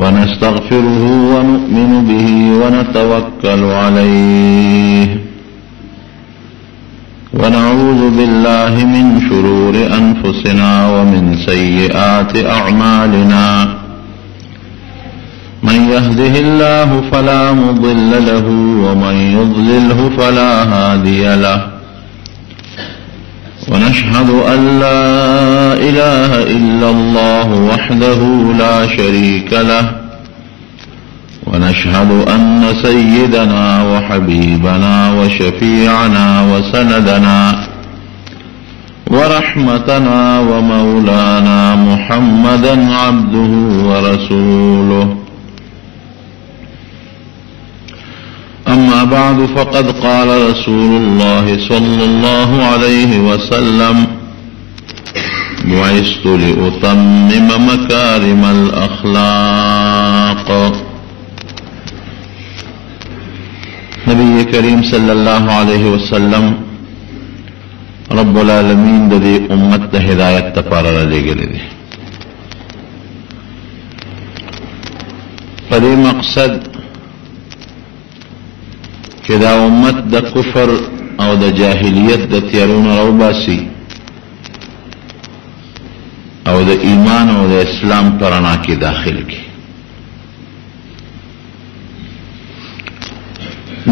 ونستغفره ونؤمن به ونتوكل عليه ونعوذ بالله من شرور أنفسنا ومن سيئات أعمالنا من يهده الله فلا مضل له ومن يضلله فلا هادي له ونشهد أن لا إله إلا الله وحده لا شريك له ونشهد أن سيدنا وحبيبنا وشفيعنا وسندنا ورحمتنا ومولانا محمدا عبده ورسوله أما بعد فقد قال رسول الله صلى الله عليه وسلم بعثت لأتمم مكارم الأخلاق نبی کریم صلی اللہ علیہ وسلم رب العالمین دے امت دا ہدایت تپارا لے گلے دے پدی مقصد کہ دا امت دا کفر او دا جاہلیت دا تیارون روباسی او دا ایمان او دا اسلام پرانا کی داخل کی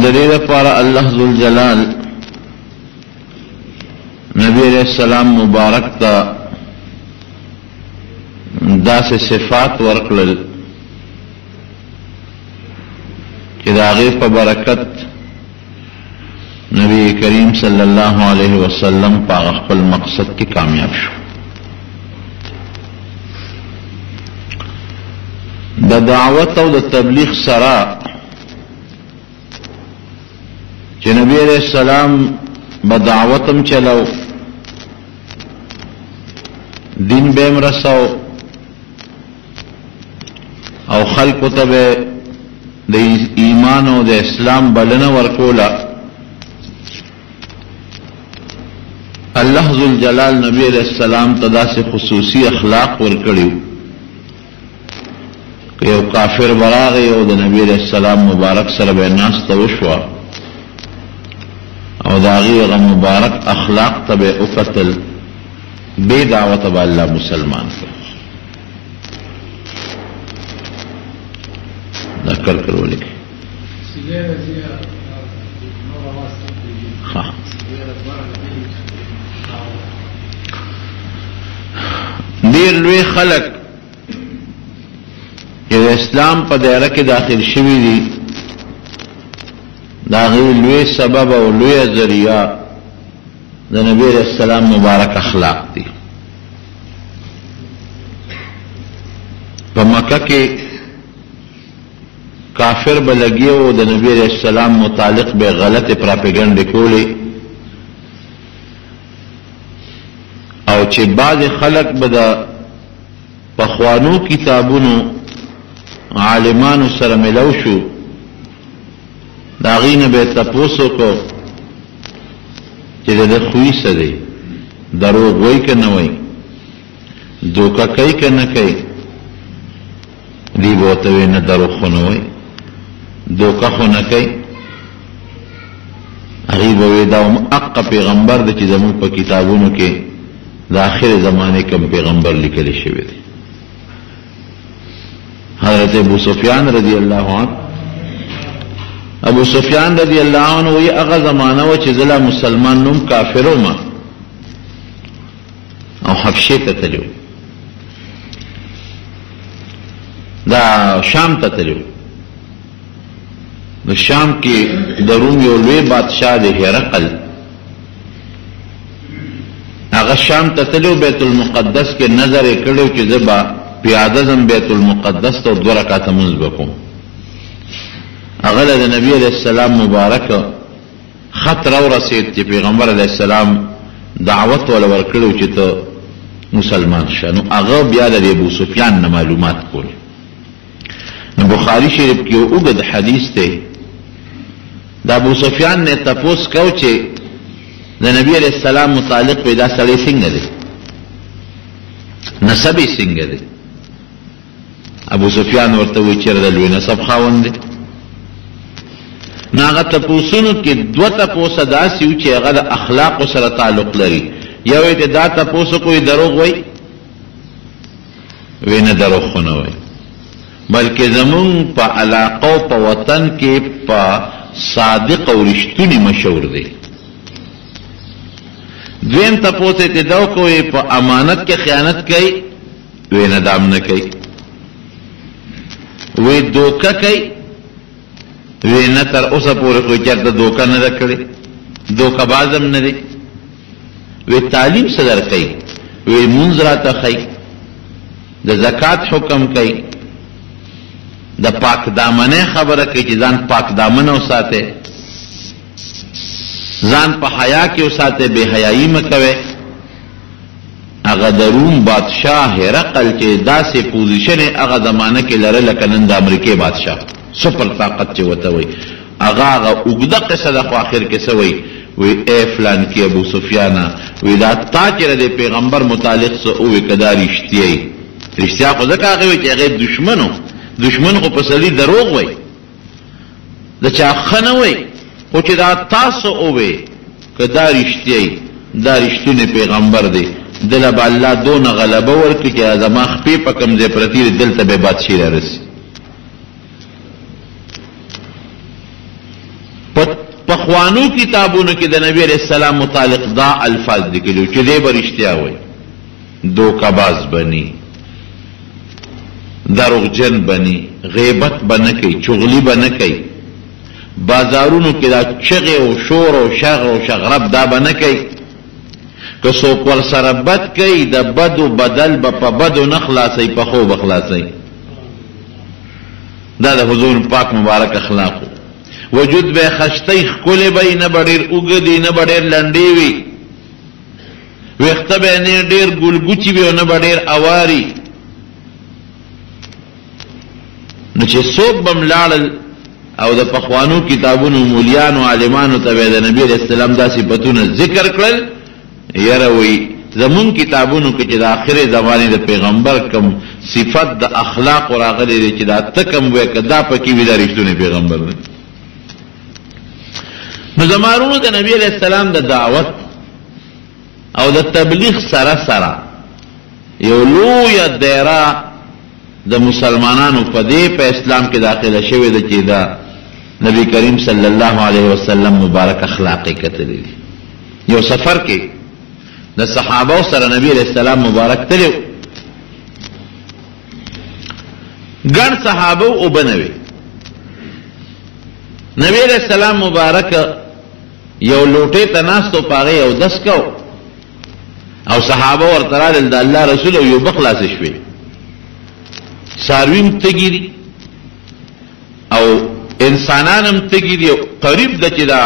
دلیل پارا اللہ ذوالجلال نبی علیہ السلام مبارک تا دا سے صفات ورکلل کہ دا غیب پا برکت نبی کریم صلی اللہ علیہ وسلم پاغ خپل مقصد کی کامیاب شو دا دعوت او دا تبلیغ سرا کہ نبی علیہ السلام بدعوتم چلو دین بیم رسو او خلق تب دا ایمان او دا اسلام بلن ورکولا اللہ ذوالجلال نبی علیہ السلام تدا سے خصوصی اخلاق ورکڑیو کہ یو کافر براغی او دا نبی علیہ السلام مبارک سر بیناس توشوا او داغی غم مبارک اخلاق تب اقتل بے دعوت با اللہ مسلمان کو ذکر کرو لکھے ہاں دیر لوی خلق کہ اسلام پا دائرہ کے داخل شوی دی داغی لوی سبب او لوی ذریعہ دا نبی علیہ السلام مبارک اخلاق دی پا مکہ کے کافر بلگیو دا نبی علیہ السلام متعلق بے غلط پراپیگنڈ کولی او چې بعض خلق بدا پخوانو کتابونو عالمانو سره ملو شو داغین بے تپوسو کو چې د خوی سره دروغ وای که نه وای دوکه کوي که نه کوي دی بوته نه دروغ خو نه وای دوکه خو نه کوي هغه به دا حق پیغمبر د چې زموږ په کتابونو کې د آخر زمانے کم پیغمبر لکھلے شوی دی حضرت ابو سفیان رضی اللہ عنہ ابو سفیان رضی اللہ عنہ وی اغا زمانہ و چیزلا مسلمان نم کافرو ما او حبشے تتلیو دا شام تتلیو دا شام کی دروم یو لوی بادشاہ دی ہرقل اگر شام تتلیو بیت المقدس کے نظر کڑو چې زبا پیاده زم بیت المقدس تو 2 رکعات منځ وکم اگر د نبی علیہ السلام مبارک خط را ورسید چې پیغمبر علیہ السلام دعوت ول ورکړو چې ته مسلمان شنو هغه بیا د ابو سفیان نه معلومات کول بخاری شریف کې اوږد حدیث ته د ابو سفیان نے تپوس کو چې د نبی علیہ السلام متعلق پیدا سړی څنګه دی نسب یې څنګه دی؟ ابو سفیان ورته وایي چېرې د لوی نسب خاوند دی. نو هغه تپوسونو کې دوه تپوسه داسې وو چې هغه د اخلاقو سره تعلق لري. یو یې دا تپوسه کوي دروغ وایي، وی نه دروغ خو نه وایي، بلکې زمونږ په علاقو په وطن کې په صادق او رښتوني مشهور دی. دویم تپوس یې دا کوي په امانت کې خیانت کوي، وی نه دام نه کوي. وی دوکه کوي، وی نه تر اوسه پورې خو چېرته دوکه نه ده کړې، دوکه بازم نه دی. وی تعلیم څه درکوي؟ وی مونځ راته ښیي، د زکات حکم کوي، د پاک دامنۍ خبره کوي چې ځان پاک دامنه وساتئ، ځان په حیا کې وساتئ، بې حیایي مه کوئ. هغه د روم بادشاه هرقل چې داسې پوزیشن یې هغه زمانه کې لره لکه نن د امریکې بادشاه سپر طاقت چې ورته وایي، هغه اوږده قصه ده، خو آخر کې څه وایي؟ وی اے فلان کې ابو سفیانه، وی دا تا چې د پیغمبر متعلق څه ووایي که دا رښتیا یي؟ رښتیا خو ځکه هغه وایي چې هغه دشمن خو په سړي دروغ وایي، د چا ښه نه وایي، خو چې دا تاسو ووایي که دا رښتیا یي، دا رښتونی پیغمبر دی، دله به الله دونه غلبه ورکړي چې زما خپې په کوم ځای پرتې دي، دلته به بادشي رارسي. پخوانو کتابونو کې د نبی علیہ السلام متعلق دا الفاظ لیکلي چې دی به رښتیا وایي، دوکه‌باز بني، دروغجن بني، غیبت به نه کوي، چغلي به نه کوي، بازارونو کې دا چغې او شور او شغ او شغرب دا به نه کوي. که څوک ورسره بد کوي د بدو بدل به په بدو نه خلاصوي، په ښو به خلاصوي. دا د حضور پاک مبارک اخلاقو. وجود به خشتۍ ښکلې به یې، نه به ډېر اوږدې، نه به ډېر لنډې وي، ویښته به یې نه ډېر ګلګوچي وي او نه به ډېر اواري. نو چې څوک به ملاړل او د پخوانو کتابونو مولیانو عالمانو ته به د نبي علیه السلام دا صفتونه ذکر کړل، یاره وایي زمونږ کتابونو کې چې د آخرې زمانې د پیغمبر کم صفت د اخلاقو راغلی دی چې دا ته کم وایې که دا پکې وي دا رښتونی پیغمبر دی. نو زمانونو د نبی علیه السلام د دعوت او د تبلیغ سره سره یو لویه دایره د مسلمانانو په دې په اسلام کې داخله شوې ده چې دا نبی کریم صلی الله علیه وسلم مبارک اخلاق یې کتلي دي. یو سفر کې د صحابه سره نبی علیه السلام مبارک تللی، ګڼ صحابه او بنوي. نبی علیہ السلام مبارک یو لوټه ته ناستو، پاغه یو دس کو او صحابه ورته رالل د الله رسول او یو بخلاص شوي، څاروي هم تږي دي او انسانان هم تږي دي، قریب ده چې دا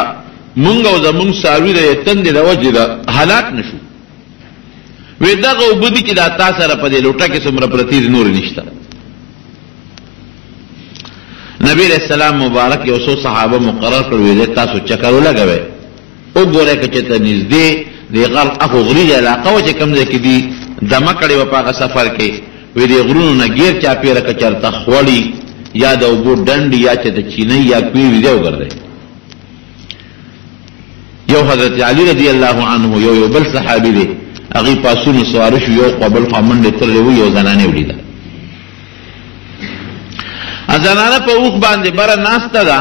مونږ او زمونږ څاروي د تندې د وجې د هلاک نشو. وی دغه اوبه دي چې دا تا سره په دې لوټه کې څومره پرتې دي، نور نشته. نبی علیہ السلام مبارک یو څو صحابه مقرر کړ، وی تاسو چکر ولګوئ، وګورئ که چېرته نږدې د غر اخو غریزه علاقه وه چې کوم ځای کې دي دمه کړې وه په هغه سفر کې، وی د غرونو نه ګیر چاپېره که چېرته خوړي یا د اوبو ډنډ یا چېرته چینۍ یا کوې وي دی وګرځئ. یو حضرت علی رضی الله عنه یو بل صحابي دی، هغې پاسونو سواره شو، یو خوا بل خوا منډې تللی و، یو زنانې ولیده. زنانه په اوښ باندې بره ناسته ده،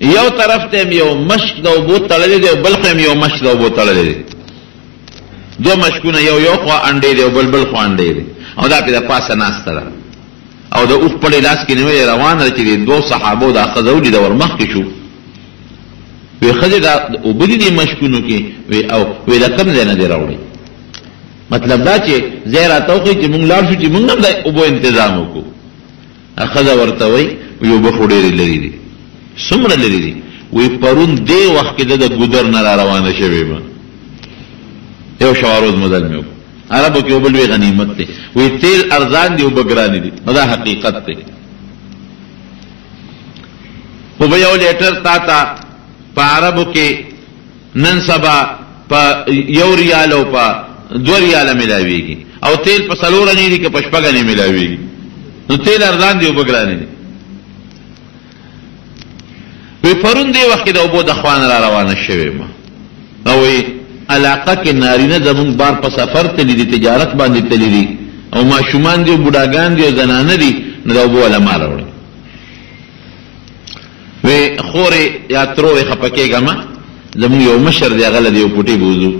یو طرف ته یو مشک د اوبو تړلی دی او بل خوا یو مشک د اوبو تړلی دی، دوه مشکونه، یو خوا انډې دی او بل خوا انډې دی، او دا پې د پاسه ناسته ده او د اوښ پړې لاس کې نیولې روانه ده چې د دوه صحابو دا ښځه ولیده، ور مخکې شو. وی ښځې دا اوبه دي دې مشکونو کې؟ وی د کوم ځای نه دی راوړی؟ مطلب دا چې ځای راته وښیي چې مونږ لاړ شو چې مونږ هم د اوبو انتظام وکړو. ښځه ورته وایي وی اوبه خو ډېرې لرې دي. څومره لرې دي؟ وی پرون دې وخت کې د ګودر نه را روانه شوې وه، یو شواروز مزل مې وکړو. عربو کې اوبه لوی غنیمت دی، وی تیل ارزان دي اوبه ګرانې دي، نو دا حقیقت دی. اوبه یو لیټر تا ته په عربو کې نن سبا په 1 ریال او په 2 ریاله ملاویږي او تیل په 4 نه دي که په 6 نه ملاویږي نو تیل ارزان دی او بګرانه دي وی پرون دی وخت د اوبو د خوان را روانه شوی ما او وی علاقه کې نارینه زمون بار په سفر تللی دي تجارت باندې تللی دي او ماشومان دي بوډاګان دي زنانه دي نو د اوبو ولا مال وړي وی خورې یا ترورې خپکېږه ما زمون یو مشر دی هغه دی یو پټي بوزو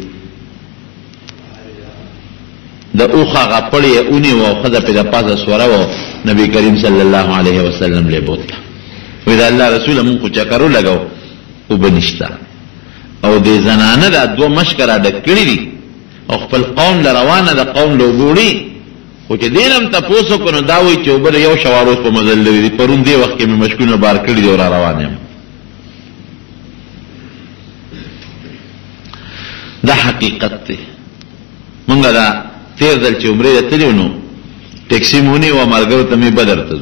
د اوخه غپړې اونې و خزه په د پاسه سوره و نبی کریم صلی الله علیه وسلم له بوتله وی دا الله رسول مون خو چکرو لګاو او بنشتا او د زنانه د 2 مشکره د کړی دي او خپل قوم لروانه د قوم له ګوړي خو چې دینم تاسو کو نو دا وی چې وبره یو شواروس په مزل لري پرون دی وخت کې مې مشکونه بار کړی دی او را روان یم دا حقیقت دی مونږ دا تیر دل چې عمره ته تلو نو ټیکسی مونی و مرګو ته می بدر ته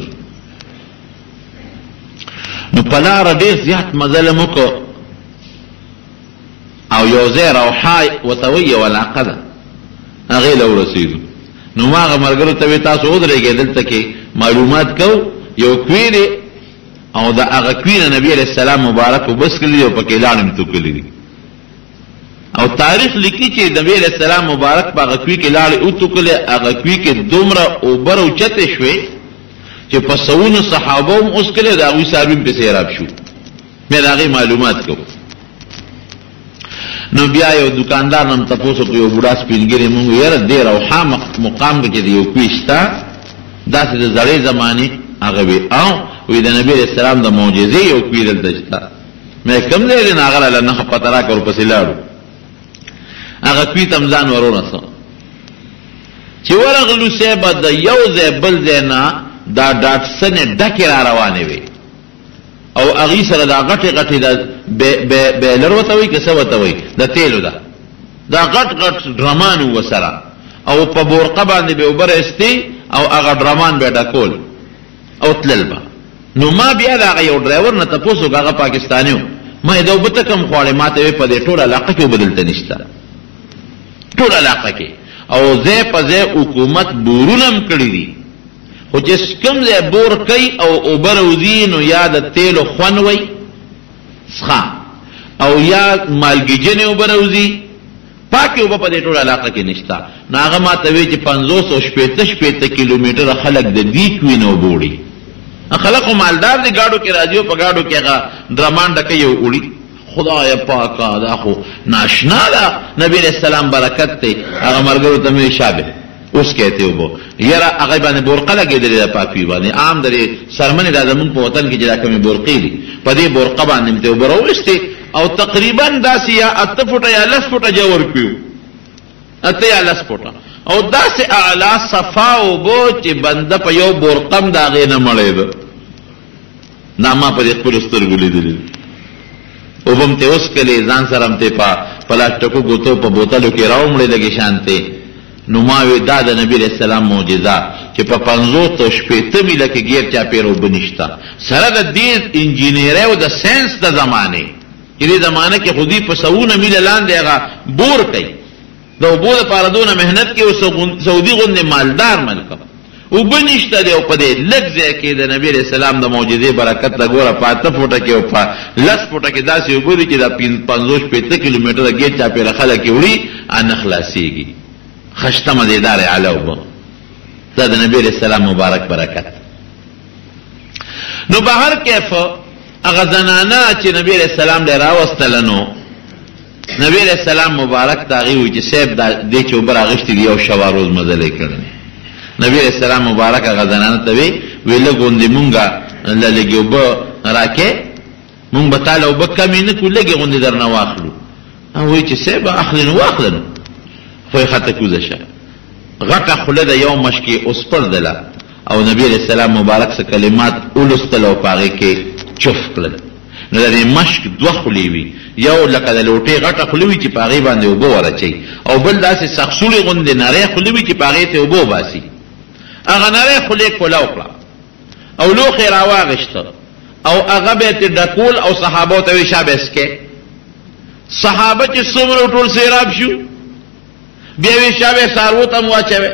نو پلار ډیر زیات مزل مکو او یو زیر او حای وتوی ولا قدا هغه لو رسیدو نو ما مرګو ته تاسو ودرېږئ دلته کې معلومات کو یو کویری او دا هغه کویر نبی علیہ السلام مبارک وبس کړي او پکې لاړم تو کړي او تاریخ لیکي چې نبی علیہ السلام مبارک په هغه کوی کې لاړ او تو کړي هغه کوی کې دومره اوبر او چته شوي چې په سونو صحابه هم اوس کړي دا وی صاحب په سیراب شو مې راغی معلومات کو نو بیا یو دکاندار نم تاسو کو یو بډا سپینګری مونږ یې ډیر او حامق مقام کې دی یو کوښتا داسې د زړې زمانه هغه وی او وی د نبی رسول الله د معجزې یو کویل دشتا مې کوم ځای نه هغه نه پته را کړو پسې لاړو هغه کوي تمزان ورونه سو چې ورغلو سبا د یو ځای بل ځای نه دا ډاټسن ډکه را روانه وي او اغي سره دا غټه غټه د به لروته وي که څه وته وي د تیلو دا غټ غټ ډرمان وسره او په بورقه باندې به وبر استی او هغه ډرمان به ډکول او تللبا نو ما بیا دا یو ډرایور نه تاسو هغه پاکستانیو ما دا وبته کم خواله ماته په دې ټوله علاقه کې بدلته نشته ټول علاقه کې او زه په زه حکومت بورونم کړی دي خو چې کوم ځای بور کوي او اوبر وزي نو یا د تیلو خون وي څخه او یا مالګیجنې اوبر وزي پاکي اوبه په دې ټول علاقه کې نشته نو هغه ماته وی چې 560 کیلومتره خلک د دې کوي نو بوړي خلک مالدار دي گاډو کې راځي او په گاډو کې هغه درمان ډکه یو وړي خدای پاکا دا خو ناشنا دا نبی علیہ السلام برکت ته هغه مرګرو ته مې شابه اوس کہتے ہو بو یرا هغه باندې بورقه لګېدلې ده پاکي باندې عام درې سرمنې د زمون په وطن کې جلا کمې بورقې دي په دې بورقه باندې ته وبروستي او تقریبا داسې یا 8 فوټه یا 10 فوټه جوړ کیو اته یا 10 فوټه او داسې اعلی صفا او بو چې بنده په یو بورقم دا غې نه مړې ده نامه په دې خپل سترګو لیدلې او بم ته اوس کله ځان سره هم ته په پلاستیکو ګوتو په بوتلو کې راومړې لګي شانته نو ما وی دا د نبی رسول الله معجزه چې په 580 میله کې غیر چا پیرو بنشتا سره د دې انجینری او د ساينس د زمانه چې د زمانه کې خودي په 100 میله لاندې هغه بور کوي د وبو لپاره دونه مهنت کې او سعودي غوندې مالدار ملک او بنشته دی او په دې لږ کې د نبی رسول الله د معجزې برکت د ګوره پاته فوټه کې او په لس فوټه کې داسې وګوري چې د 550 کیلومتر د غیر چا پیره خلک وړي ان خلاصيږي خشته مزیدار علاوه دا د نبی رسول الله مبارک برکت نو بهر کیف هغه زنانه چې نبی رسول الله له راوستلنو نبی رسول الله مبارک داغي وي چې سیب د چوبر اغشتي یو شواروز مزلې کړنی نبی رسول الله مبارک هغه زنانه ته ویل غوندې مونږه لږه وب راکې مونږ به تعالی وب کمې نه کولګي غوندې درنه واخلو او وی چې سیب اخلن واخلن خو خطه کوزه شه غټه خله د یو مشکی اوس پر دله او نبی رسول الله مبارک څخه کلمات اولستل او پاغه کې چف کړل نو د مشک دوه خلی وی یو لکه د لوټي غټه خلی وی چې پاغه باندې وبو ورچي او بل داسې سخصولي غوندې نری خلی وی چې پاغه ته وبو باسي هغه نری خلی کولا وکړه او لوخي راواغشت او هغه به ته ډکول او صحابه ته شابه اسکه صحابه چې څومره ټول سیراب شو بیا وی شابه سارو ته مو واچوي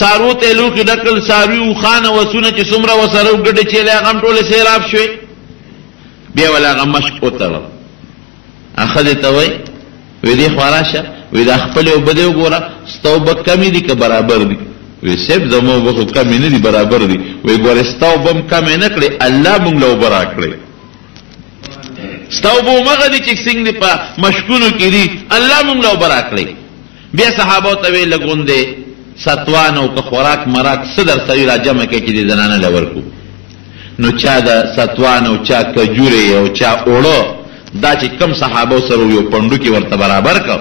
سارو ته لوکي ډکل ساروي وخانه وسونه چې څومره وسره وګډه چې له غم ټوله سیراب شوي بیا ولا غم مشک وتر اخذ ته وای وی دې خواراشه وی دا خپل وبده وګوره ستوبه کمی دي که برابر دي وی سب زمو به کمی نه دي برابر دي وی ګوره ستوبم کمی نه کړي الله مونږ له برا کړی ستوبو مغه دي چې څنګه په مشکونو کې دي الله مونږ له برا کړی بیا صحابه ته وی لګوندې ستوان او خوراک مراک صدر سوي را جمع کې چې دي زنانه لور کو نو چا د ستوان او چا کجوري او چا اوړو دا چې کم صحابه سره یو پندو کې ورته برابر کړ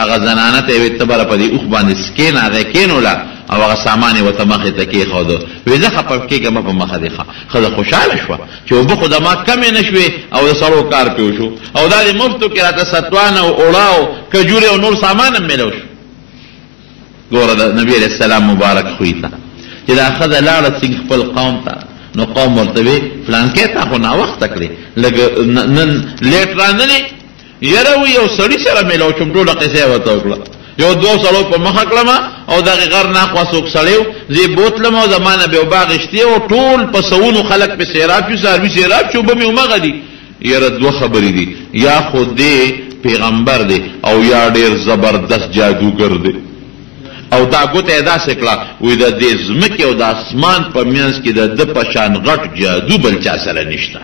هغه زنانه ته وی تبر په دې اوخ باندې سکین هغه کینولا او هغه سامان وته مخه ته کې خو وی زه خپل کېګه په مخه دی خو خوشاله شو چې وب خو د ما کم نشوي او د سړو کار پیو شو او دا مفتو کې راته ستوان او اوړاو کجوري او نور سامان هم ملو شو ګوره د نبی علیہ السلام مبارک خویته چې دا اخذ لاړه څنګه خپل قوم ته نو قوم ورته وی فلان کې تا خو نا وخت کړی لګ نن لیټ رانلی یره یو سړی سره ملو چم ټوله قصه وته وکړه یو دو سړو په مخ کړم او دغه غر نه خاصوک سړیو زی بوتلم او زمانه به باغشتي او ټول په سونو خلق په سیراب شو سروي سیراب شو به مغه دي یره دوه خبرې دي یا خود دی پیغمبر دی او یا ډیر زبردست جادوګر دی او دا ګوته ادا سکلا وې د دې زمکه او د اسمان په میانس کې د پشان غټ جادو بل چا سره نشته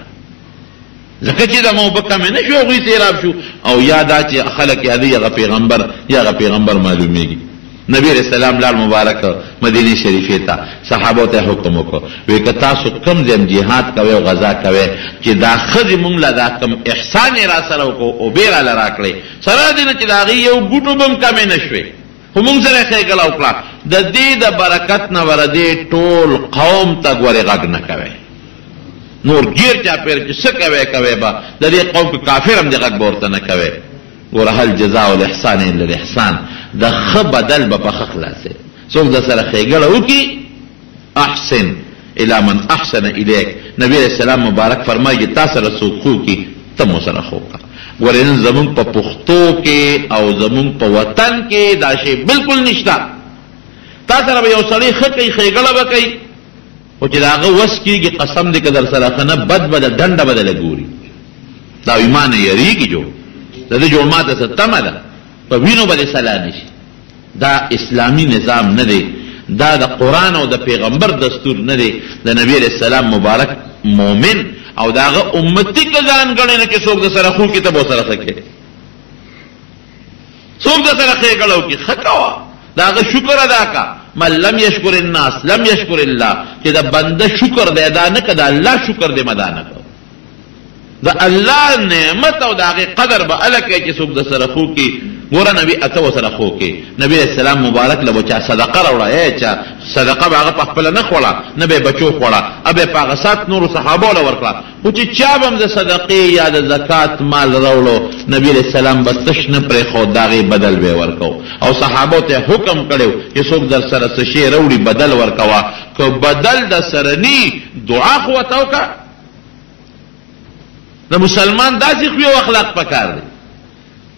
ځکه چې د موبکه مې نشو غوي سیراب شو او یادا چې خلک یادي هغه پیغمبر یا هغه پیغمبر معلومیږي نبی رسول الله لال مبارک مدینه شریفه ته صحابه ته حکم وکړ وې ک تاسو کم دیم jihad کوي او غزا کوي چې دا خدي مونږ لا دا کم احسان را سره وکړو او بیره لرا کړی سره دې چې دا یو ګټو بم کم نشوي همون سره خېګل او کړه د دې د برکت نه ور دي ټول قوم ته غوري غږ نه کوي نور غیر چا پیر چې څه کوي با د دې قوم کافر هم دې غږ ورته نه کوي ور هل جزاء الاحسان الا الاحسان د خ بدل په خلاصه څوک د سره خېګل او کی احسن الى من احسن اليك نبی رسول الله مبارک فرمایي تاسو رسول خو کی تم سره خو ورن زمون په پښتو کې او زمون په وطن کې دا شی بالکل نشته تا سره یو سړی خکې خېګړه وکي او چې داغه وس کېږي قسم دې کدر سره خنه بد ډنډه بدل ګوري دا ایمان یریږي جو د دې جوړماته ستمه ده په وینو باندې سلام نشي دا اسلامی نظام نه دی دا د قران او د پیغمبر دستور نه دی د نبی رسول الله مبارک مؤمن او داغه امتی کزان غړنه کې څوک د سره خو کتاب سره سکے څوک د سره خېګړو کې خکوا داغه شکر ادا کا من لم یشکر الناس لم یشکر الله چې دا بنده شکر دې ادا نه کړه الله شکر دې مدا نه کړه دا الله نعمت او داغه قدر به الکه چې څوک د سره خو کې ګور نبی اتو سره خو کې نبی اسلام مبارک له بچا صدقه راوړه چا صدقه هغه په خپل نه خوړه نه به بچو خوړه ابه پاغه سات نور صحابه له ورکړه او چې چا بم د صدقې یا د زکات مال راوړو نبی اسلام بتش نه پرې خو داغه بدل به ورکو او صحابه ته حکم کړو چې څوک در سره څه شی راوړي بدل ورکوا کو بدل د سره ني دعا خو وتاوکا د مسلمان داسې خو اخلاق پکار دي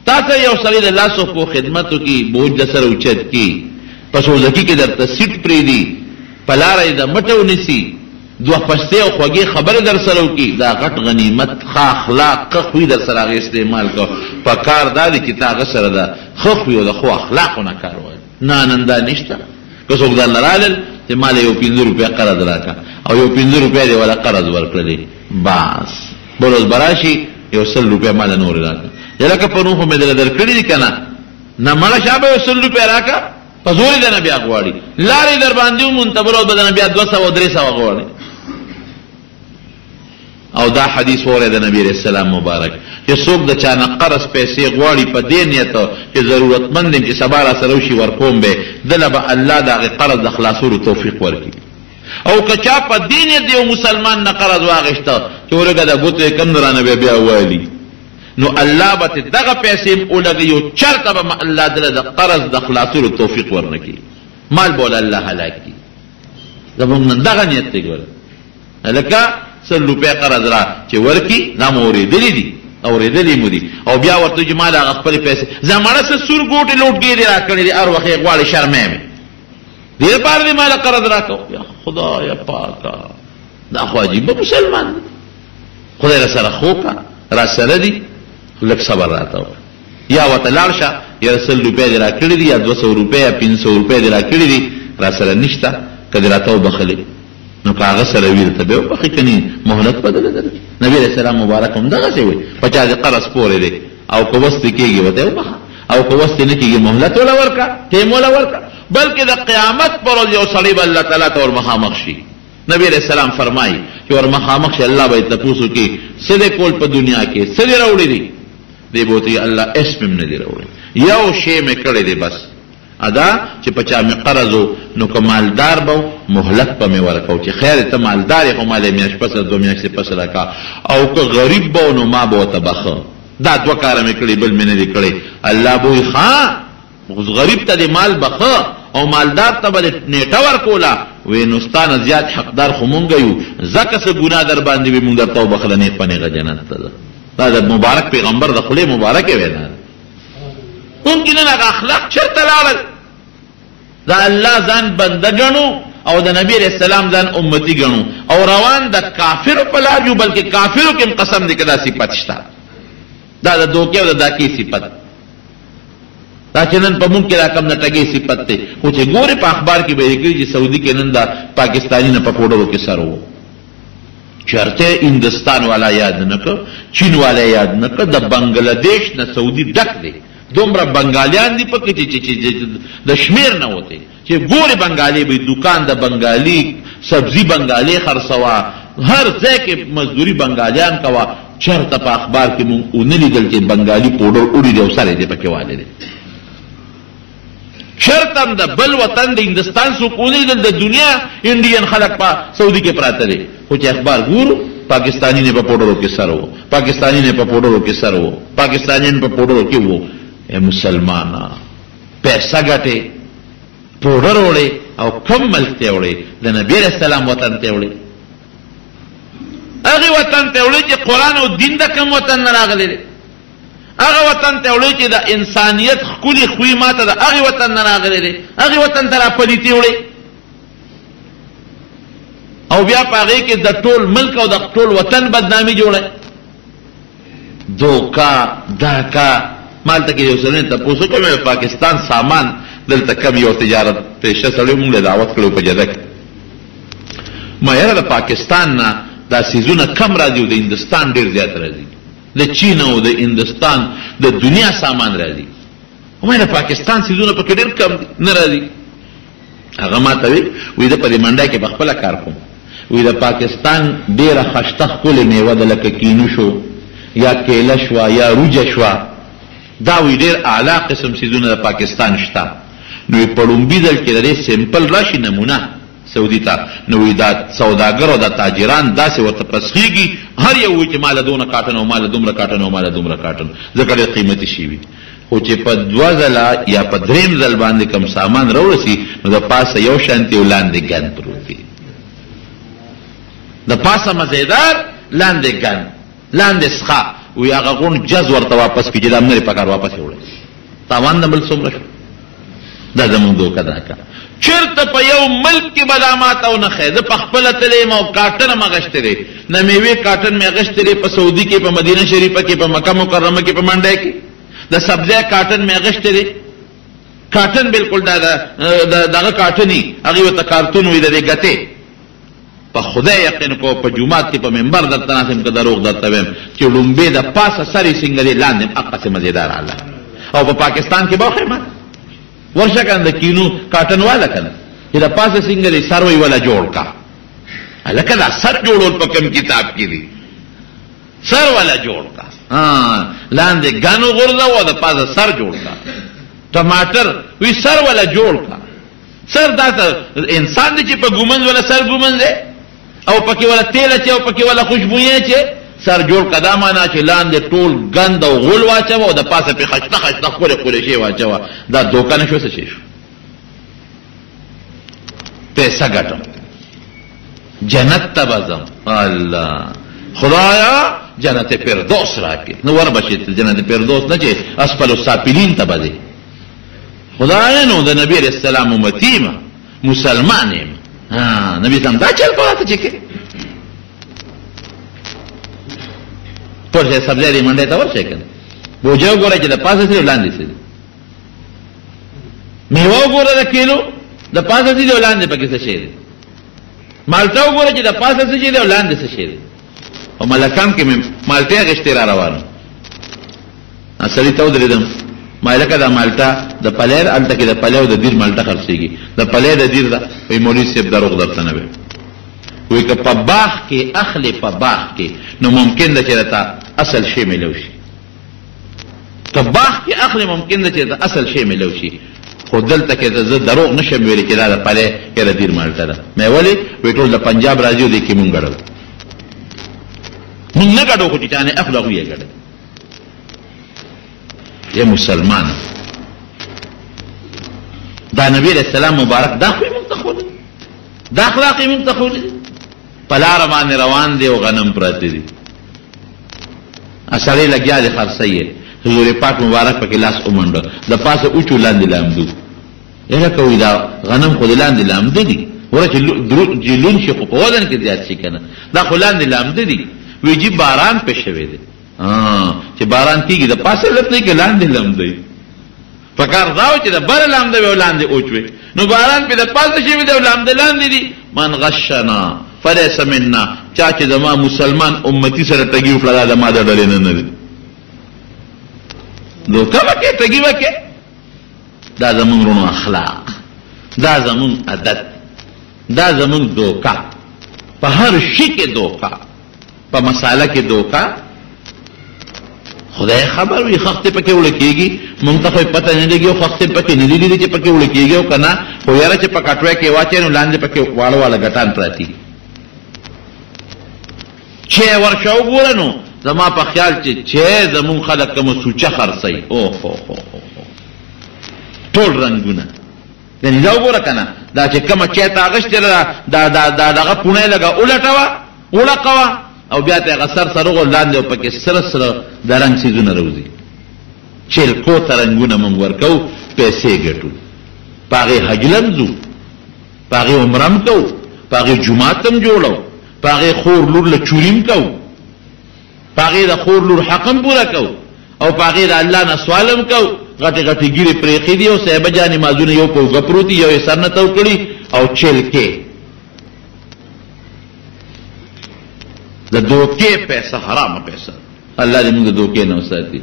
تاسو یو سړی د لاسو په خدمتو کې بوج د سره اوچت کی پسو ځکه کې درته سیټ پری دی پلارې د مټو نسی دوه پسته او خوږی خبره در سره وکي دا غټ غنیمت خا اخلاق خو در سره غي استعمال کو پکار دادی چې تاغه سره دا خو یو د خو اخلاقونه کاروي نه نندا نشته که څوک د لرال چې مال یو 50 روپیا قرض راکا او یو 50 روپیا دی ولا قرض ورکړي بس بروز براشي یو 100 روپیا مال نور راکا یلکه په نوخو مې درکړي دي کنه نه مړه شابه 100 روپیا راکا په زور دې نه بیا غواړي لارې در باندې منتبرو بدن بیا 200 او 300 غواړي او دا حدیث وره د نبی رسول الله مبارک چې څوک د چا نه قرض پیسې غواړي په دې نیت چې ضرورتمند دي چې سبا را سره وشي ورکوم به دله به الله دا قرض د خلاصولو توفیق ورکړي او کچا په دې نیت یو مسلمان نه قرض واغشته چې ورګه د ګوتې کم درانه بیا وایي نو الله به دغه پیسې اولګي یو چرته به الله دله د قرض د خلاصولو توفیق ورنکړي مال بول الله هلاکی زمونږ نن دغه نیت دی ګور الکه 100 روپیا قرض را چې ورکی دا مورې دي اورېدلې مو دي او بیا ورته چې ما د هغه خپلې پیسې زمانه څه سور ګوټې لوټګې دې را کړې دي هر وخت یې غواړې شرمې مې دې لپاره دې ما له قرض را کو یا خدایه پاکه دا خو عجیبه مسلمان دی خدای را سره خو کا را سره دي لږ صبر راته یا ورته لاړ شه یا 100 روپۍ دې را کړي دي یا 200 روپۍ یا 500 روپۍ دې را کړي دي را سره نشته که دې راته وبخلې نو که هغه سره وي درته بیا وبخې که نه مهلت بدله در نبي علیه السلام مبارک هم دغسې وایي په چا دې قرض پورې دی او که وس دې کېږي ورته وبخه او که وس دې نه کېږي مهلت وله ورکړه ټیم وله ورکړه بلکې د قیامت پر ورځ یو سړی به الله تعالی ته ورمخامخ شي نبی علیہ السلام فرمایي چې ورمخامخ شي الله به یې تپوس وکړي څه دې کول په دنیا کې څه دې راوړي دي دی به ورته الله اسم هم نه دي راوړی یو شی مې کړی دی بس ادا چې په چا مې قرض و نو که مالدار به مهلت به مې ورکو چې خیر ته مالدار یې خو ما دې میاشت پس 2 میاشتې پس راکا او که غریب به نو ما به ورته بخه دا 2 کاره مې کړي بل مې نه دي کړی الله به وایي ښه غریب ته دې مال بخه او مالدار ته به نیټه ورکوله وی نو ستانه زیات حقدار خو مونږ یو ځکه څه ګناه در باندې وي مونږ درته وبخله نیغ په نیغه جنت ته ده دا د مبارک پیغمبر د خولې مبارکې وینا ده ممکن هغه اخلاق چېرته لاړل د الله ځان بنده ګڼو او د نبي علیه السلام ځان امتي ګڼو او روان د کافرو په لار یو بلکې کافرو کې هم قسم دی که دا صفت شته دا د دوکې او د داکې صفت دا چې نن په مونږ کې دا کم نه ټګې صفت دی خو چې ګورې په اخبار کې به یې کړي چې سعودي کې نن دا پاکستاني نه په پوډرو کې سر و چرته هندستان والا یاد نه که چین والا یاد نه که د بنګلادیش نه سعودي ډک دی دومره بنګالیان دي پکې چې د شمیر نه وته چې ګورې بنګالي به دکان د بنګالي سبزي بنګالي خرڅوا هر ځای کې مزدوري بنګالیان کوا چرته په اخبار کې مونږ ونه لیدل چې بنګالي پوډر وړي دی او سره دې پکې والي دی شرطم د بل وطن د هندستان سکونی د دنیا انډین خلق په سعودي کې پراته دي خو چې اخبار ګورو پاکستانی نه په پوډرو کې سر وو پاکستانی نه په پوډرو کې سر وو پاکستانی نه په پوډرو کې وو اے مسلمانا پیسہ ګټه پوډر وړي او کم ملک ته وړي د نبی رسول الله وطن ته وړي هغه وطن ته وړي چې قران او دین د کوم وطن نه راغلي هغه وطن ته وړي چې د انسانیت خولي خوې ماته د هغه وطن نه راغلي دي هغه وطن ته را پليتي وړي او بیا پاره کې د ټول ملک او د ټول وطن بدنامي جوړه دوکا داکا مالته کې یو سره ته پوسو کومه پاکستان سامان دلته کم یو تجارت پیشه سره موږ له دعوت کړو په جده کې ما یې د پاکستان نه دا سيزونه کم راځي او د هندستان ډیر زیات راځي د چین او د هندستان د دنیا سامان راځي همای د پاکستان سيزونه په ډیر کم نه راځي هغه ماته وی د په منډه کې بخپله کار کوم وی د پاکستان ډیره خشته ښکلې میوه د لکه کینو شو یا کیله شوه یا روجه شوه دا وی ډیر اعلی قسم سيزونه د پاکستان شته نو په لومبي ځل کې د سیمپل راشي نمونه سعودي ته نو وی دا سوداګر او د تاجران داسې ورته پسخېږي هر یو وی چې مال دونه کاټن او مال دومره کاټن او مال دومره کاټن ځکه ډېر قیمتي شي وي خو چې په 2 ځله یا په 3 ځل باندې کم سامان راورسي نو د پاسه یو شانتي ولاندې ګن پروت دی د پاسه مزیدار لاندې ګن لاندې څخه وی هغه غون جز ورته واپس کیږي دا امر پکار واپس وړي تاوان نه بل څومره شو دا زموږ دوکه دا چرته په یو ملک کې بدامات او نه خیزه په خپل تلې مو کاټن مغشته دي نه میوه کاټن مغشته دي په سعودي کې په مدینه شریفه کې په مکه مکرمه کې په منډه کې د سبزی کاټن مغشته دي کاټن بالکل دغه کاټنی هغه ته کارتون وي د غته په خدای یقین کو په جمعات کې په منبر د تناسم کې دروغ درته ویم چې لومبه د پاسه سری څنګه دي لاندې اقصه مزیدار الله او په پاکستان کې به خیمه ورشه کنده کینو کاټن والا کنه چې د پاسه څنګه دي سروي ولا جوړ کا الکه دا سر جوړول په کوم کتاب کې دي سر ولا جوړ کا لاندې غانو غرزه و د پاسه سر جوړ کا ټماټر وی سر ولا جوړ کا سر دا انسان دی چې په ګومنځ ولا سر ګومنځ او پکې ولا تیل چې او پکې ولا خوشبوې چې سر جوړ کدا معنا چې لاندې ټول غند او غول واچو او د پاسه په خشته خشته خوري شي واچو دا دوکانه شو څه شي پیسې ګټم جنت ته بازم الله خدایا جنت فردوس راکې نو وربشي جنت فردوس نه چې اسفل السافلین ته به ځې خدای نو د نبی علیه السلام امتي یم مسلمان یم نبی اسلام دا چل کوه ته چې کې پرشه سبزی دی منډه ته ورشئ که نه بوجه وګوره چې د پاسه څه وړاندې څه دي میوه وګوره د کیلو د پاسه څه دي وړاندې پکې څه شی دی مالټه وګوره چې د پاسه څه شی دی وړاندې څه شی دی او ملکان کې مې مالټې اخیستې را روانو سړي ته ودرېدم ما لکه دا مالټه د پلیر هلته کې د پلی او د دیر مالټه خرڅېږي د پلی د دیر ده وایي مولوي صاحب دروغ درته نه ویم وایي که په باغ کې اخلې په باغ کې نو ممکن ده چې درته اصل شی میلو شي که باغ کې اخلې ممکن ده چې درته اصل شی میلو شي خو دلته کې زه دروغ نشم ویلی چې دا د پلی یا د دیر مالټه ده مې ولې وایي ټول د پنجاب راځي او دې کې مونږ ګډو مونږ نه ګډو خو چې چا نه اخلو هغوی یې ګډو یا مسلمان دا نبی علیہ السلام مبارک دا خوی منتخول دا اخلاقی منتخول په لاره باندې روان دی او غنم پراته دي سړی لګیا دی خرڅی حضور پاک مبارک پکې لاس ومنډه د پاسه اوچو لاندې لامدو یاره کوي دا غنم خو د لاندې لامده دي وره چې لون شي خو په وزن کې زیات شي که نه دا خو لاندې لامده دي وی جي باران پې شوی دی چې باران کېږي د پاسه لت نه کې لاندې لمدی په کار دا و چې د بره لامده وي او لاندې اوچ وي نو باران پې د پاسه شوي دی او لامده لاندې دي من غشنا فلیس منا چا چې زما مسلمان امتي سره ټګي وکړه دا د ما د ډلې نه دی دوکه وکړې ټګي وکړې دا زمونږ رونو اخلاق دا زمونږ عادت دا زمونږ دوکه په هر شي کې دوکه په مساله کې دوکه خدای خبر وي خښتې پکې وړه کېږي مونږ ته خو پته نه لګي او خښتې پکې نه دي لیدي چې پکې وړه کېږي او که نه خو یاره چې په کټوی کې واچوې نو لاندې پکې واړه واړه ګټان پراته دي چې ورشه وګوره نو زما په خیال چې زمونږ خلک کومه سوچه خرڅوي اوهو ټول رنګونه یعنې دا وګوره که نه دا چې کومه چای ته اغوښتې ده دغه پوڼه یې لږه ولټوه وړقوه او بیا ته هغه سر وغول لاندې او پکې سره د رنګ څیزونه روځي چیلکو ته رنګونه مونږ ورکوو پیسې ګټو په هغې حجله م ځو په هغې عمره م کوو په هغې جومات هم جوړو په هغې خور لور له چوري م کوو په هغې د خور لور حق هم پوره کوو او په هغې د الله نه سوال هم کوو غټې غټې ګیرې پرېښې دي او صاحبه جانې مازونه یو په اوږه پروت دي یو یې سر نه تو کړي او چیلکې د دوکې پیسه حرامه پیسه الله دې موږ د دوکې نه وساتي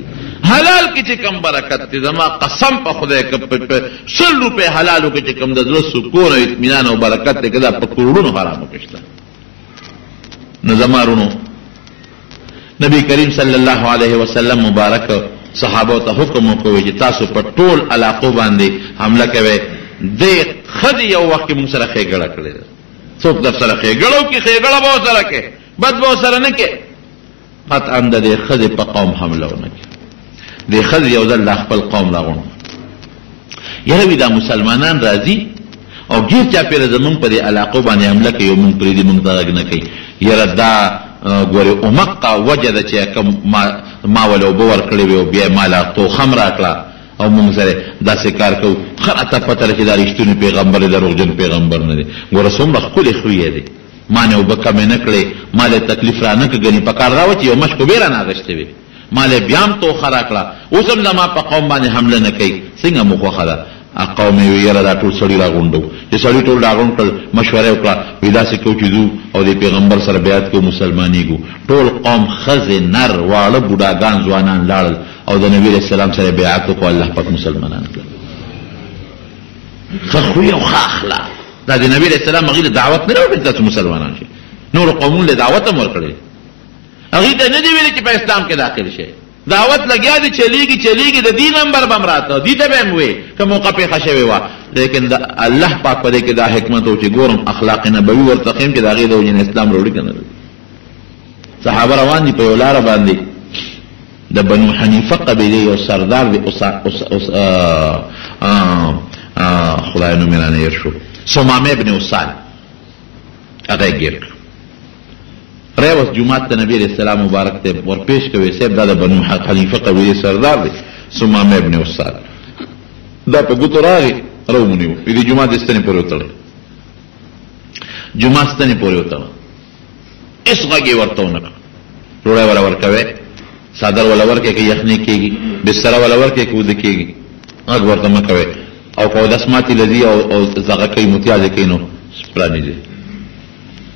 حلال کې چې کم برکت دی زما قسم په خدای که 100 روپۍ حلالو کې چې کم د زړه سکون او اطمینان او برکت دی که دا په کروڑونو حرامو کې شته نو زما رونو نبی کریم صلی الله علیه وسلم مبارک صحابو ته حکم وکوي چې تاسو په ټول علاقو باندې حمله کوئ دې ښځې یو وخت کې موږ سره ښېګړه کړې ده څوک در سره ښېګړه وکړي ښېګړه به ورسره کې بد به ورسره نه کې قطعا د دې ښځې په قوم حمله ونه کړي دې ښځې یو ځل دا خپل قوم راغونډ یاره وي دا مسلمانان راځي او ډېر چاپېره زمونږ په دې علاقو باندې حمله کوي او مونږ پرېږدي مونږ ته غږ نه کوي یاره دا ګورې امقه وجه ده چې کوم ما ولې اوبه ورکړې وې او بیا یې ما له توخم راکړه او مونږ سره داسې کار کوو ښه راته پته ده چې دا رښتونی پیغمبر دی دروغجن پیغمبر نه دی ګوره څومره ښکلې خویې دی ما نه اوبه کمې نه کړې ما له تکلیف را نه کړه ګنې په کار را و چې یو مشک اوبې را نه اخېستې وې ما له بیا هم توخه راکړه اوس هم زما په قوم باندې حمله نه کوي څنګه مو خوښه ده قوم یې وی یاره دا ټول سړي راغونډو چې سړي ټول راغونډ کړل مشوره وکړه وی داسې کوو چې ځو او د پیغمبر سره بیعت کوو مسلمانېږو ټول قوم ښځې نر واړه بوډاګان ځوانان لاړل او د نبي علیه السلام سره بیعت وکړو الله پاک مسلمانان کړل ښه خوی او ښه اخلاق دا د نبي علیه السلام هغې له دعوت نه راوړي تاسو مسلمانان شئ نورو قومونو له دعوت هم ورکړی هغې ته نه دي ویلي چې په اسلام کې داخل شئ دعوت لګیا دی چلیږي د دین نمبر به هم راته دې ته به هم وې که موقع پېښه شوې وه لیکن د الله پاک په دې کې دا حکمت و چې ګورم اخلاق نبوي ورته ښیم چې د هغې د وجې نه اسلام راوړي که نه صحابه روان دي په یو لاره باندې د بنو حنیفه قبیلې یو سردار دی خدای نوم یې رانه هېر شو سمامه ابن اسال هغه یې ګیر کړ ریوس جمعات ته نبی علیہ السلام مبارک ته ورپیش کوي صاحب دا د بنو حنیفه قبیلې سردار دی ثمامه ابن اسال دا په ګوتو راغی راونیو دې جمعات د ستنې پورې وتړی جمعات ستنې پورې وتړه اس غږ یې ورته ونه کړ ډوډۍ ولا ورکوي څادر ولا ورکوي که یخني کېږي بستره ولا ورکوي که وده کېږي غږ ورته مه کوئ او که اودس ماتې لځي او دغه کوي متیازې کوي نو پرانیزي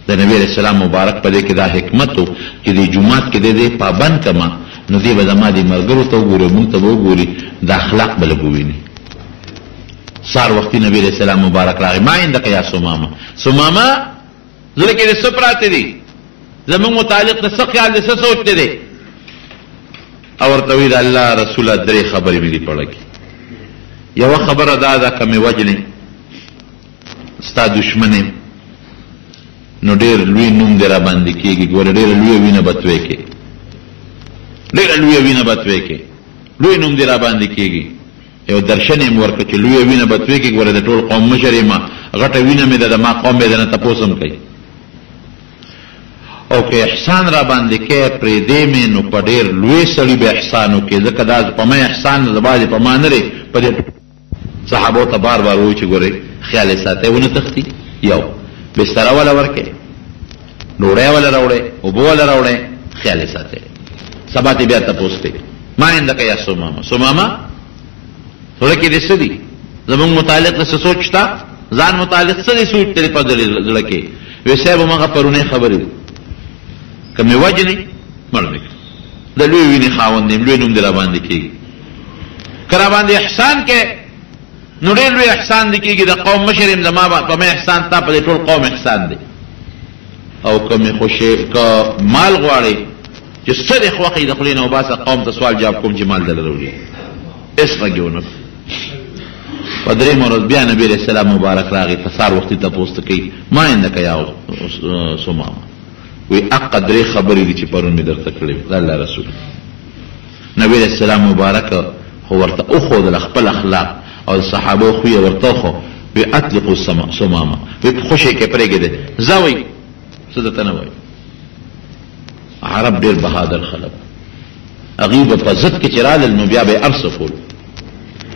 د نبی علیه السلام مبارک په دې کې دا حکمت و چې د جومات کې دې پابند کما نو دې به زما دې ملګرو ته وګوري مونږ ته به وګوري د اخلاق به لږ وویني سهار وختي نبی علیه السلام مبارک راغی ما عندک یا سمامه سمامه زړه کې دې څه پراته دي زمونږ متعلق د څه خیال دی څه سوچ دی او ورته ویل الله رسوله درې خبرې مې دي په اړه کې یوه خبره دا ده که مې وجنې ستا دشمن نو ډېر لوی نوم دې را باندې کېږي ګوره ډېره لویه وینه به توی کې ډېره لویه وینه به توی کې لوی نوم دې را باندې کېږي یو درشن یې م ورکړه چې لویه وینه به توی کې ګوره د ټول قوم مشر یم غټه وینه مې ده د ما قوم به د نه تپوس هم کوي او که احسان را باندې کې پرېږدې مې نو په ډېر لوی سړي به احسان وکړې ځکه دا په ما احسان د بعضې په ما نه دی په دې صحابو ته بار بار وایي چې ګورئ خیال یې ساتئ ونه تښتي یو بستره وله ورکړې ډوډۍ وله راوړې اوبه وله راوړې خیال یې ساتئ سبا ته بیا تپوس کوي ما عندک یا سمامه سمامه زړه کې دې څه دي زمونږ متعلق د څه سوچ شته ځان متعلق څه دې سوچ تېرې په زړه کې وی صاحب هماغه پرونۍ خبرې دي که مې وجنې مړ مې کړه د لوی وینې خاوند یم لوی نوم دې را باندې کېږي که را باندې احسان کې نو ډېر لوی احسان دې کېږي د قوم مشر یم زما په مې احسان تا په دې ټول قوم احسان دی او که مې خوشې که مال غواړې چې څه دې خوښې د خولې نه وباسه قوم ته سوال جواب کوم چې مال دله راوړي هېڅ غږ یې ونه په درېیمه ورځ بیا نبي علیه السلام مبارک راغی په سهار وختي تپوس ته کوي ما عندک یا سمامه وی اقا درې خبرې دي چې پرون مې درته کړې د الله رسول نبی علیه السلام مبارک خو ورته وښودل خپل اخلاق او د صحابو خو یې ورته وښو وی اطلقو سمامه وی په خوشې کې پرېږدې ځه وی څه درته نه وایي عرب ډېر بهادر خلک هغوی به په ضد کې چې رالل نو بیا به یې ارڅه کول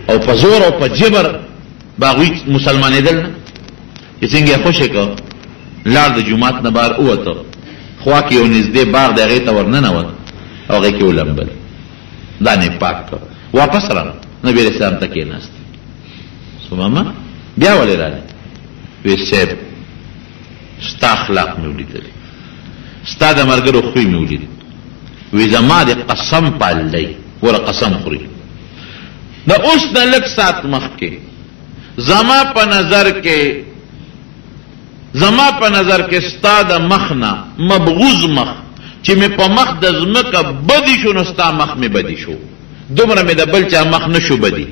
او په زور او په جبر به هغوی مسلمانېدل نه چې څنګه یې خوشې کړ لاړ د جومات نه بهر ووته خوا کې یو نږدې باغ دی هغې ته ورننوت او هغې کې ولمبل دا نه یې پاک کړ واپس راغله نبي علیه السلام ته کېناست سمامه بیا ولې راغلې وی صاحب ستا اخلاق مې ولیدلې ستا د ملګرو خوی مې ولید وی زما د قسم پال دی وره قسم خوري د اوس نه لږ ساعت مخکې زما په نظر کې ستا د مخ نه مبغوز مخ چې مې په مخ د ځمکه بدي شو نو ستا مخ مې بدي شو دومره مې د بل چا مخ نه شو بدي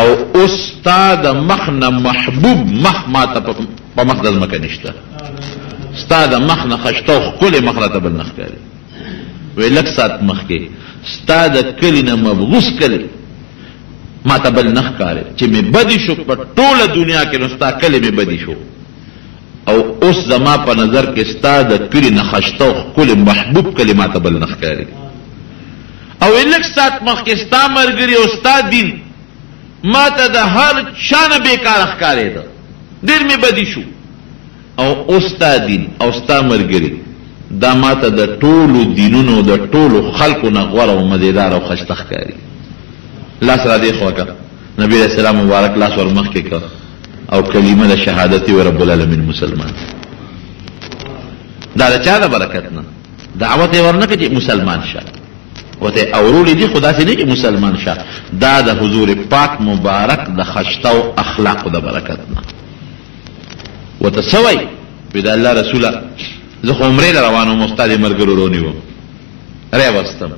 او اوس ستا د مخ نه محبوب مخ ما ته په مخ د ځمکه نشته ستا د مخ نه خشته او ښکلی مخ راته بل نه ښکاري وی لږ ساعت مخکې ستا د کلي نه مبغوز کلی ما ته بل نه ښکاري چې مې بدي شو په ټوله دنیا کې نو ستا کلی مې بدي شو او اوس زما په نظر کې ستا د کلي نه خشته او ښکلی محبوب کلی ما ته بل نه ښکاري او لږ ساعت مخکې ستا ملګري او ستا دین ما ته د هر چا نه بېکاره ښکارېده ډېر مې بدي شو او اوس ستا دین او ستا ملګري دا ما ته د ټولو دینونو د ټولو خلکو نه غوره او مزېدار او ښایسته ښکاري لاس را دې خوا کړه نبي علیه السلام مبارک لاس ور مخکې کړه او کلمه د شهادت و رب العالمین مسلمان دا د چا د برکت نه دعوت یې ورنه کړه چې مسلمان شه ورته اورولې دي خو داسې نه چې مسلمان شه دا د حضور پاک مبارک د خشته او اخلاقو د برکت نه ورته څه وایي وی د الله رسوله زه خو عمرې له روان وم استاد یې ملګرو رونیوم راوستم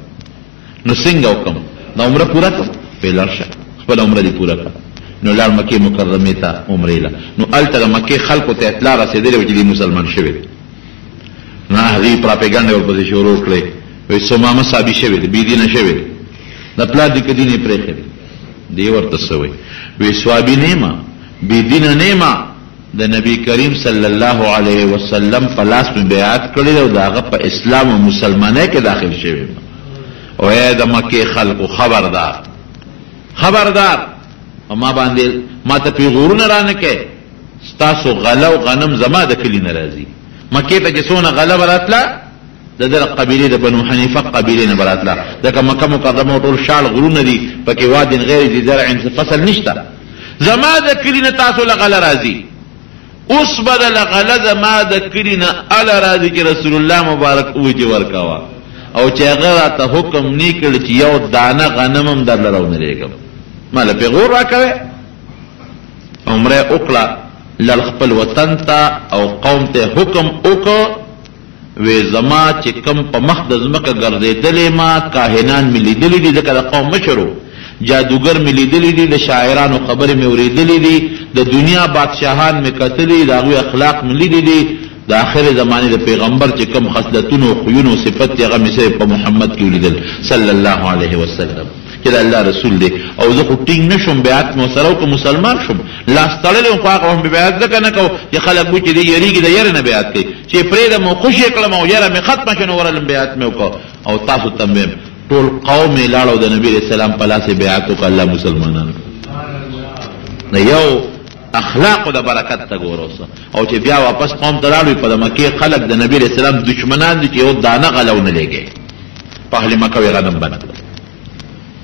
نو څنګه وکړم دا عمره پوره کړم وی لاړ شه خپله عمره دې پوره کړه نو لاړ مکې مکرمې ته عمرې له نو هلته د مکې خلکو ته اطلاع رسېدلې وه چې دې مسلمان شوی دی نو هغې پراپېګنډه ورپسې شروع کړې وی سمامه صابي شوی دی بېدینه شوی دی د پلار دې که دین یې پرېښی دی دې ورته څه وایي وی صوابي نه یم بېدینه نه یم د نبی کریم صلی الله علیه وسلم په لاس مې بیعت کړی او د هغه په اسلام او مسلمانۍ کې داخل شوی او ای د مکې خلکو خبردار ما باندې ما ته پیغورونه رانه کې ستاسو غله او غنم زما د کلي نه راځي مکې ته چې څونه غله براتله د دغه قبیلې د بنو حنیفه قبیلې نه براتله ځکه مکه مکرمه ټول شاړ غرونه دي پکې واد غیر ذي زرع فصل نشته زما د کلي نه تاسو له غله راځي اوس بدل غله زما د کلي نه اله راځي چې رسول الله مبارک اوجه ورکاوه او چې هغه راته حکم نه کړی چې یو دانه غنم هم درله راونه لېږم ما له پیغور راکوې عمره وکړه لل خپل وطن ته او قوم ته حکم وکړ وې زما چې کم په مخ د ځمکه ګرځېدلې ما کاهنان مې لیدلي دي ځکه د قوم مشرو جادوګر مې لیدلي دي د شاعرانو خبرې مې اورېدلې دي د دنیا بادشاهان مې کتلي د هغوی اخلاق مې لیدلي دي د آخر زمانې د پیغمبر چې کم خصلتونو او خویونو صفت دی هغه مې صرف په محمد کې ولیدل صلی الله علیه وسلم چې د الله رسول دی او زه خو ټینګ نه شم بیعت مې ورسره وکړو مسلمان شم لاس تړلی وم خو هغه هم بیعت ځکه نه کوو چې خلک وایي چې دی یېرېږي د یېرې نه بیعت کوي چې یې پرېږدم او خوشې یې کړم او یېره مې ختمه شوه نو ورلم بیعت مې وکړو او تاسو ته مې ټول قوم یې لاړ او د نبي علیه السلام په لاس یې بیعت وکړه الله مسلمانانو د یو اخلاقو د برکت ته ګوره او چې بیا واپس قوم ته لاړوي په د مکې خلک د نبي علیه السلام دشمنان دي چې یو دانه غله ونه لېږي په اهل مکه یې غنم بند کړل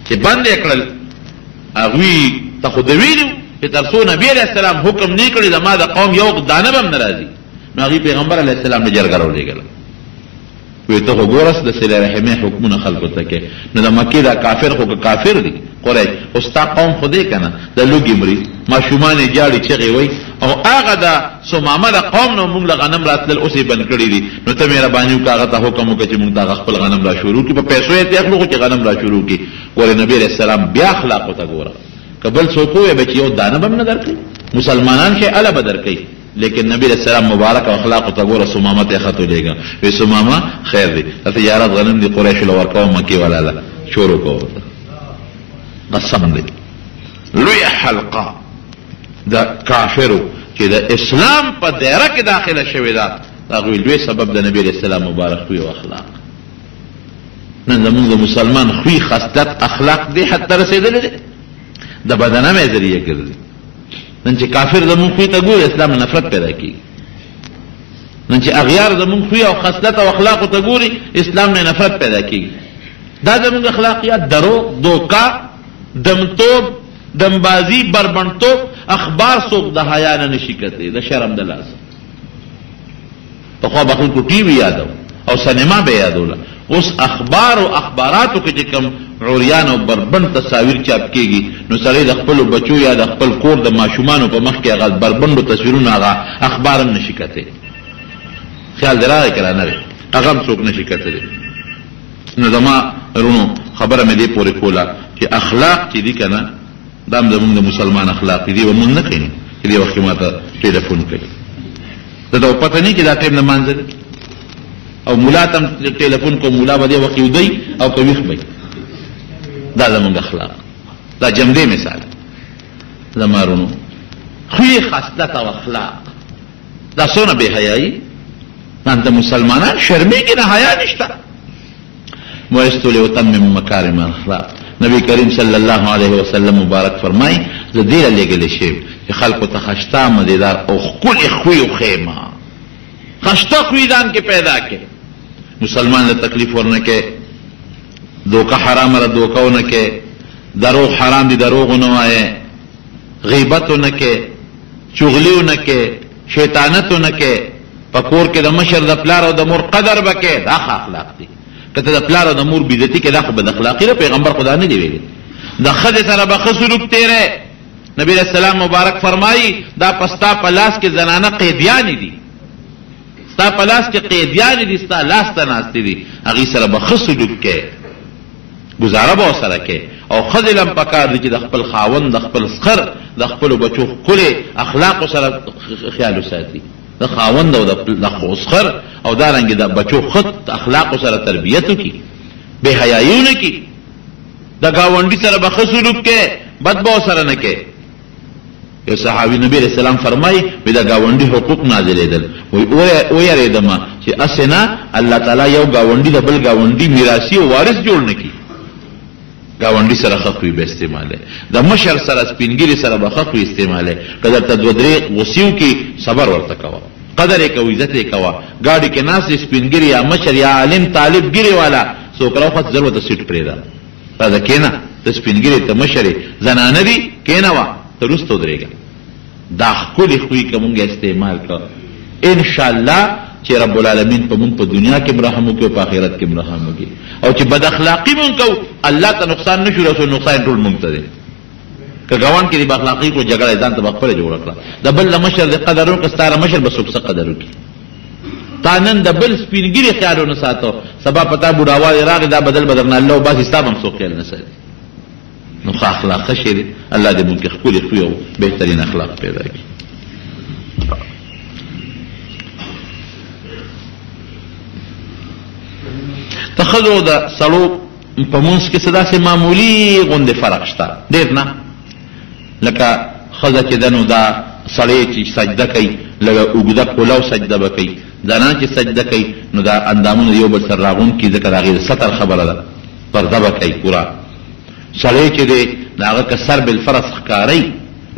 چې بند یې کړل هغوی ته خو د ویلي چې تر څو نبي علیه السلام حکم نه کړي زما د قوم یو دانه به هم نه راځي نو هغوی پیغمبر علیه السلام نه جرګه راولېږله وی ته خو ګورس د صلې رحمۍ حکمونه خلکو ته کې نو د مکې دا کافر خو که کافر دي قریش خو ستا قوم خو دی که نه د لوږې مري ماشومان یې جاړي چغې وی او هغه د سمامه د قوم نه موږ له غنم راتلل اوس یې بند کړي دي نو ته مهرباني وکړه هغه ته حکم وکړه چې موږ د هغه خپل غنم را شروع کړي په پیسو یې اخلو خو چې غنم را شروع کړي ګورې نبي علیه السلام بیا اخلاقو ته ګوره که بل څوک ووایه به چې یو دانه به هم نه درکوي مسلمانان شی اله به درکوي لیکن نبی علیہ السلام مبارک او اخلاق ته ګوره سمامه ته خطو لېږه وی سمامه خیر دی تجارت غنم دی قریش له ورکوه مکې والا شروع کوه قسم دی لوی حلقه د کافرو چې د اسلام په دایره کې داخله شوې ده د هغوی لوی سبب د نبی علیہ السلام مبارک خوی او اخلاق نن زمونږ د مسلمان خوی خصلت اخلاق دی حتی رسېدلی دی د بدنامۍ ذریعه ګرځي نن چې کافر زمون خوی ته ګوري اسلام نفرت پیدا کیږي نن چې اغیار زمون خوی او خصلت او اخلاق ته ګوري اسلام نه نفرت پیدا کیږي دا زمون اخلاقیات درو دوکا دمتوب دمبازی بربنتوب اخبار څوک د حیا نه نشي کتلی د شرم د لاس پخوا به خلکو ټي وي یادو او سینما به یادوله اوس اخبار او اخباراتو کې چې کوم عریان او بربند تصاویر چاپ کېږي نو سړی د خپلو بچو یا د خپل کور د ماشومانو په مخ کې هغه بربندو تصویرونه هغه اخبار هم نشي کتلی خیال دی راغی که را نه دی هغه هم څوک نشي کتلی نو زما رونو خبره مې دې پورې کوله چې اخلاق چې دي که نه دا هم زمونږ د مسلمان اخلاق دي به مونږ نه کوي چې دې وخت کې ما ته ټلیفون کوي د ته پته نه چې دا ټیم لمانځه دی او ملا ته ټلیفون کو ملا به دې وخت یودی او که ویښ به دا زمونږ اخلاق دا جمدې مثال زما رونو خوی خصلت او اخلاق دا څونه بې حیایي نن د مسلمانان شرمېږي نه حیا نشته بعثت لأتمم مکارم الاخلاق نبی کریم صلی الله علیه وسلم مبارک فرمای زه دې له لېږلی شویم چې خلکو ته خشته مدیدار او ښکلې خوی وښیمه خشته خوی ځان کې پیدا کې مسلمان له تکلیف ورنه کې دوکه حرام را دوکه ونه کې دروغ حرام دي دروغ ونه وایې غیبت ونه کې چغلي ونه کې شیطانت ونه کې په کور کې د مشر د پلار او د مور قدر به کې دا ښه اخلاق دي که ته د پلار او د مور بېزتي کې دا خو بد اخلاقي ده پیغمبر خدا نه دی ویلي د ښځې سره به ښه سلوک تېری نبي علیه السلام مبارک فرمایي دا په ستا په لاس کې زنانه قیدیانې دي ستا په لاس کې قیدیانې دي ستا لاس ته ناستې دي هغې سره به ښه سلوک کې گزاره به ورسره کې او ښځې له هم پکار دي چې د خپل خاوند د خپل سخر د خپلو بچو ښکلې اخلاقو سره خیال وساتي د خاوند او د سخر او دارنګې د بچو خط اخلاقو سره تربیت وکړي بې حیایي ونه کړي د ګاونډي سره به ښه سلوک کې بد به ورسره نه کې یو صحابي نبی علیہ السلام فرمایي دا ګاونډي حقوق نازلېدل ویریدم چې اسې نه الله تعالی یو ګاونډي د بل ګاونډي میراثي او وارث جوړ نه کړي. ګاونډي سره ښه خوی به استعماله، د مشر سره سپینګیري سره به ښه خوی استعماله. که درته دوه درې غوسیو کې صبر ورته کوه، قدر یې کوه، عزت یې کوه. ګاډي کې ناست سپینګیري یا مشر یا عالم طالب ګیري والا څوک راوخت زر ورته سیټ پرېږده، راځه کېنه، ته سپینګیري ته مشر یې، زنانه دي کېنه وه ته وروسته ودرېږه. دا ښکلي خوی که مونږ استعمال کړه انشاءالله چې رب العالمین په مونږ په دنیا کې رحم وکړي او په آخرت کې رحم وکړي. او چې بد اخلاقي مونږ کوو الله ته نقصان نه شو رسول، نقصان ټول مونږ ته دی. که ګاونډ کې د بد اخلاقي کو جګړه ځان ته به خپله جوړه کړه. د بل د مشر د قدر وکړه، ستا د مشر به څوک څه قدر وکړي. تا نن د بل سپینګیري خیال ونه ساتو، سبا په تا بوډاوالی راغی دا بدل به درنه الله وباسي، ستا به هم څوک خیال نه ساتي. نو ښه اخلاق ښه شی دی. الله دې مونږ کې ښکلي خوی او بهترین اخلاق پیدا کړي. د ښځو د سړو په منځ کې څه داسې معمولي غوندې فرق شته، ډېر نه. لکه ښځه چې ده نو دا سړی چې سجده کوي لږه اوږده کولو سجده به کوي، زنان چې سجده کوي نو دا اندامونه یو بل سره راغون کړي، ځکه د هغې د ستر خبره ده، پرده به کوي پوره. سړی چې دی د هغه که سر بالفرض ښکاروي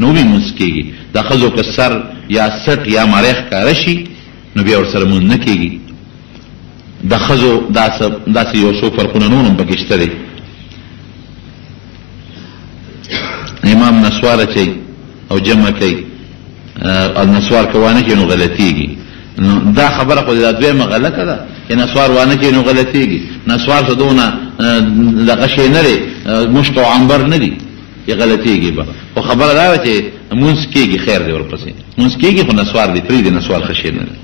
نو بې مونځ کېږي. د ښځو که سر یا سټ یا مری ښکاره شي نو بیا ورسره مونځ نه کېږي. د ښځو داسې یو څو فرقونه نور هم پکې شته دی. امام نسوار اچوي او جمع کوي، نسوار که وانه کوي نو غلطېږي. نو دا خبره خو دا دویمه غلطه ده چې نسوار وانه کوي نو غلطېږي. نسوار څه دونه دغه شی نه دی، مشک او عنبر نه دي چې غلطېږي به. خو خبره دا ده چې مونځ کېږي، خیر دی ورپسې مونځ کېږي، خو نسوار دی پرېږدي، نسوار ښه شی نه دی.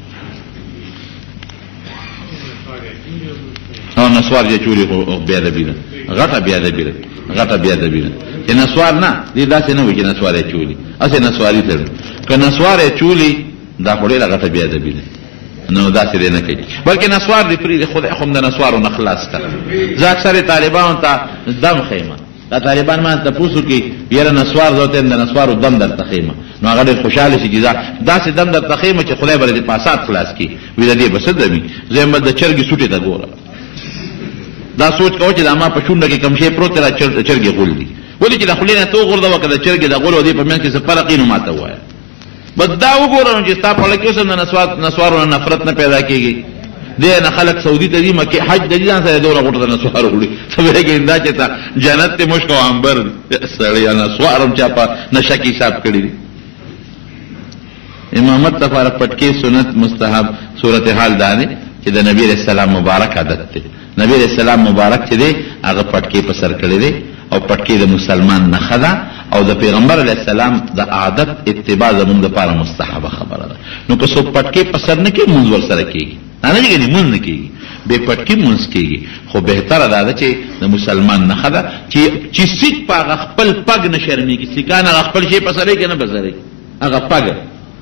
او نسوار چې چولي خو بېادبي ده، غټه بېادبي ده، غټه بېادبي ده. چې نسوار نه دې داسې نه وي چې نسوار یې چولي، هسې نسواري تړي. که نسوار یې چولي دا خو ډېره غټه بېادبي ده، نو داسې دی نه کوي. بلکې نسوار دې پرېږدي، خدای خو هم د نسوارو نه خلاص کړه. زه اکثر طالبانو ته دم ښیمه، دا طالبان ما تپوس وکړي یاره نسوار زه ورته یم د نسوارو دم درته ښیمه، نو هغه ډېر خوشحاله شي چې داسې دم درته ښیمه چې خدای به دې پاسات خلاص کړي. وایي د دې به څه دمي، زه یم د چرګې سوټې ته ګوره. دا سوچ کوه چې دا ما په شونډه کې کوم شی پروت دی، را چرګې غول دي. ولې چې د خولې نه ته وغورځوه، که د چرګې د غول او دې په منځ کې څه فرق وي نو ما ته ووایه. بس دا وګوره نو چې ستا په اړه کې اوس هم د نسوارو نه نفرت نه پیدا کېږي. دې نه خلک سعودي ته ځي، مکې حج ته ځي، ځان سره دومره غوټه د نسوار وړي. ته وایې دا چې ته جنت ته مشک او عنبر سړی نسوار هم چا په نشه کې حساب کړي دي. امامت لپاره پټکې سنت مستحب صورت حال دا دی چې د نبی علیہ السلام مبارک عادت دی. نبی علیہ السلام مبارک چې دی هغه پټکې په سر کړی دی، او پټکې د مسلمان نښه ده، او د پیغمبر علیہ السلام د عادت اتباع زموږ دپاره مستحبه خبره ده. نو که څوک پټکې په سر نه کړي مونځ ورسره کېږي، نه کېږي مونځ نه کېږي، بې پټکې مونځ کېږي. خو بهتره دا ده چې د مسلمان نښه ده چې سیک په هغه خپل پګ نه شرمېږي. سیکان هغه خپل شی په سرې کې نه په سرې، هغه پګ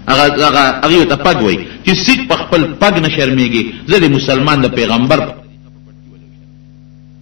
هغه ته پګ وایي چې سیک په خپل پګ نه شرمېږي. زه د مسلمان د پیغمبر